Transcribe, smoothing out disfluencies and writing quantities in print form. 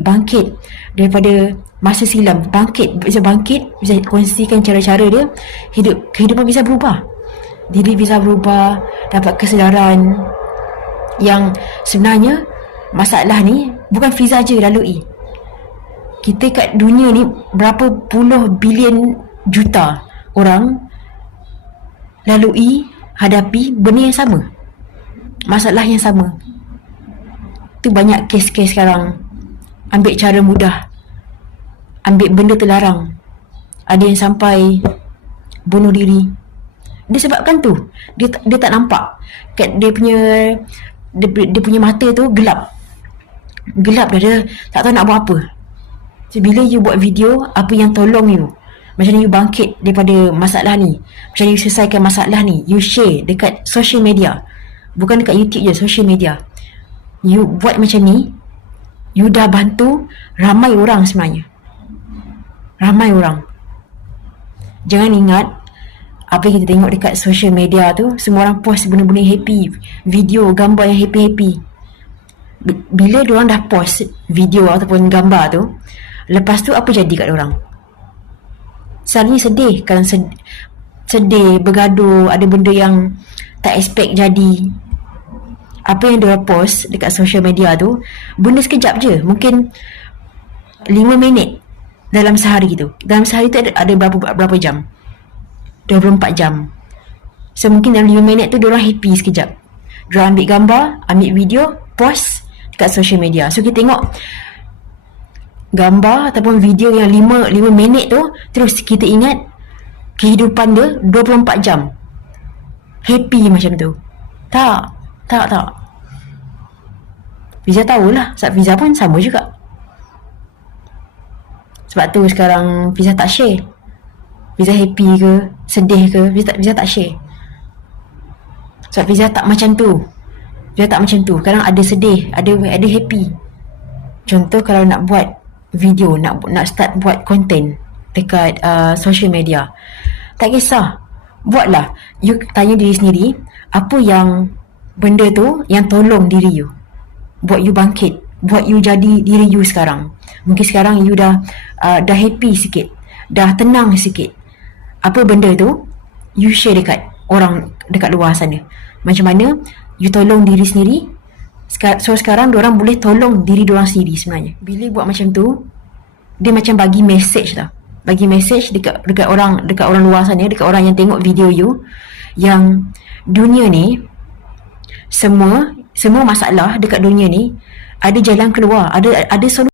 bangkit daripada masa silam, bisa kongsikan cara-cara dia, kehidupan bisa berubah, diri bisa berubah, dapat kesedaran yang sebenarnya masalah ni bukan Fiza je lalui. Kita kat dunia ni berapa puluh bilion juta orang lalui, hadapi benda yang sama, masalah yang sama. Tu banyak kes-kes sekarang ambil cara mudah, ambil benda terlarang, ada yang sampai bunuh diri. Disebabkan tu dia tak nampak kat dia punya mata tu gelap dah, dia tak tahu nak buat apa. So, bila you buat video, apa yang tolong you, macam mana you bangkit daripada masalah ni, macam mana you selesaikan masalah ni, you share dekat social media, bukan dekat YouTube je, social media. You buat macam ni, you dah bantu ramai orang sebenarnya. Ramai orang. Jangan ingat apa yang kita tengok dekat social media tu, semua orang post benda-benda happy, video, gambar yang happy-happy. Bila diorang dah post video ataupun gambar tu, lepas tu apa jadi kat diorang? Selalunya sedih. Kadang sedih, bergaduh, ada benda yang tak expect jadi. Apa yang diorang post dekat social media tu, benda sekejap je, mungkin 5 minit dalam sehari tu. Dalam sehari tu ada berapa jam? 24 jam. So mungkin dalam 5 minit tu diorang happy sekejap, diorang ambil gambar, ambil video, post dekat social media. So kita tengok gambar ataupun video yang 5 minit tu, terus kita ingat kehidupan dia 24 jam happy macam tu. Tak. Fiza tahulah, sebab Fiza pun sama juga. Sebab tu sekarang Fiza tak share. Fiza happy ke, sedih ke, Fiza tak share. Sebab Fiza tak macam tu. Kadang ada sedih, ada happy. Contoh kalau nak buat video, nak start buat content dekat social media, tak kisah, buatlah. You tanya diri sendiri, apa yang benda tu yang tolong diri you, buat you bangkit, buat you jadi diri you sekarang. Mungkin sekarang you dah happy sikit, dah tenang sikit. Apa benda tu, you share dekat orang dekat luar sana. Macam mana you tolong diri sendiri. So sekarang diorang boleh tolong diri diorang sendiri sebenarnya. Bila buat macam tu, dia macam bagi message tau. Bagi message dekat orang luar sana, dekat orang yang tengok video you, yang dunia ni, semua masalah dekat dunia ni ada jalan keluar, ada solusi.